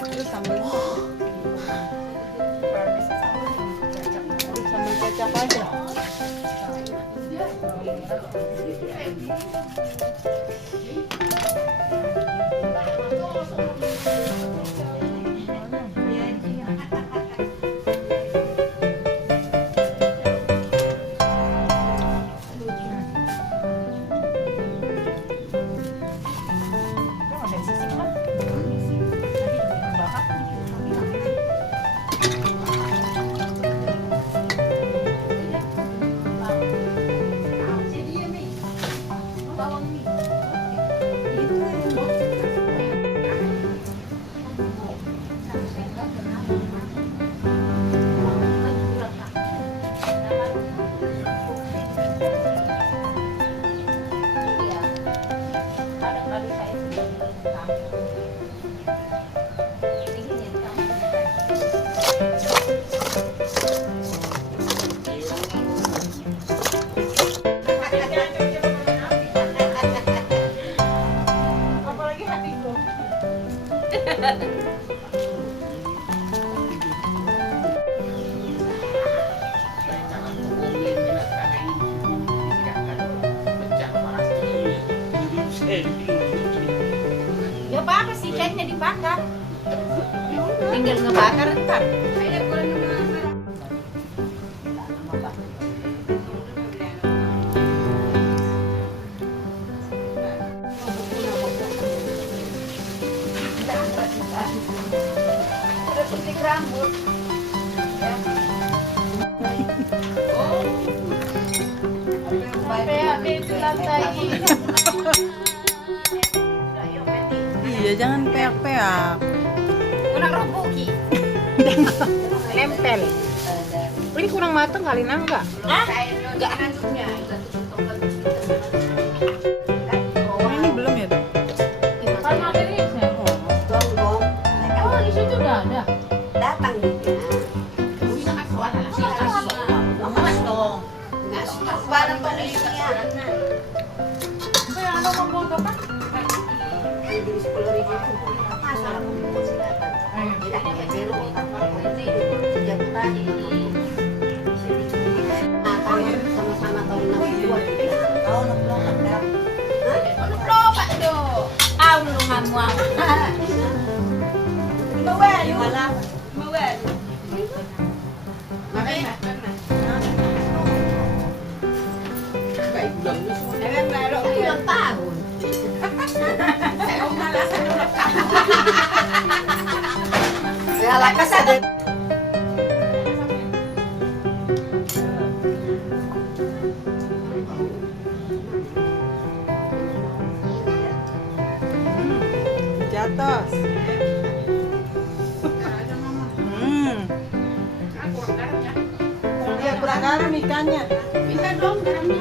Terus sambalnya sambal kecap aja. Ya apa sih kayaknya dibakar. Tinggal ngebakar ntar. Udah suntik rambut. Sampai itu lantai. Iya, jangan peak-peak. Kurang roboki. Nempel. Ini kurang matang kali enggak? Hah? Enggak. Oh, ini belum ya? Kan materinya. Oh, di situ udah ada. Datang dia. Bisa kasuan lah. Awas dong. Barang penelitian. Kayak ada ngomong apa? Jadi 10.000 masalah pembuat silakan. Tidak ada biru, nanti sejak tadi. Nah, tahun sama-sama tahun 62. Tahun 68 dah. Ano proba do? Aw lu ngamuang. Mawel, mawel. Makanya. Jangan baru ulang tahun. Saya malasan ulang tahun. Ya lakas ada. Jatuh. Iya, kurang garam ikannya. Minta dong garamnya.